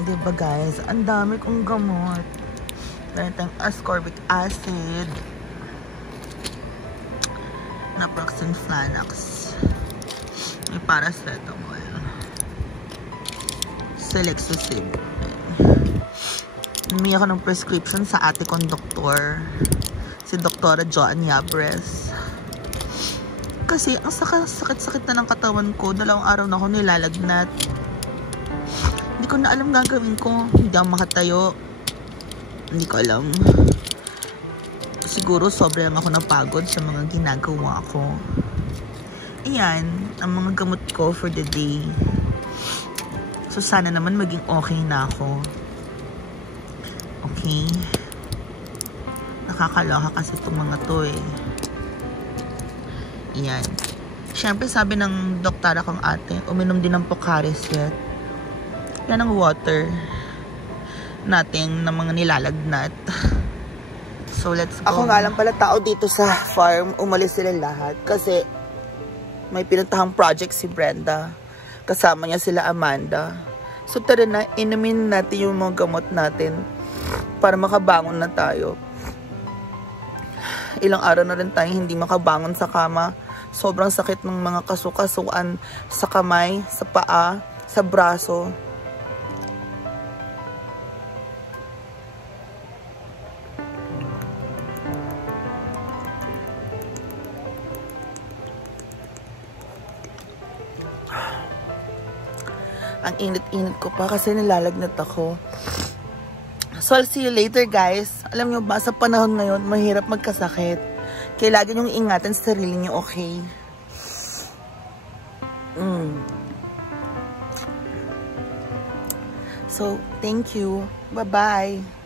Diba guys, ang dami kong gamot. Meron tayong ascorbic acid, naproxen Flanax, may paracetamol, Selexosib. May ako ng prescription sa ate kong doktor, si Doktora Joan Yabres. Kasi ang sakit-sakit na ng katawan ko. 2 araw na ako nilalagnat. Hindi ko na alam gagawin ko. Hindi ako makatayo. Hindi ko alam. Siguro sobrang ako napagod sa mga ginagawa ko. Ayan, ang mga gamot ko for the day. So sana naman maging okay na ako. Okay? Nakakaloka kasi itong mga to eh. Ayan. Siyempre sabi ng doktora kong ate, uminom din ng Pocari Sweat. Yan ang water natin ng mga nilalagnat. So let's go. Ako nga lang pala tao dito sa farm. Umalis sila lahat kasi may pinuntahang project si Brenda. Kasama niya sila Amanda. So tara na, inumin natin yung mga gamot natin para makabangon na tayo. Ilang araw na rin tayong hindi makabangon sa kama. Sobrang sakit ng mga kasukasuan sa kamay, sa paa, sa braso. Ang init-init ko pa kasi nilalagnat ako. So, I'll see you later, guys. Alam nyo ba, sa panahon ngayon, mahirap magkasakit. Kaya lagi nyong ingatan sa sarili nyo, okay? So, thank you. Bye-bye.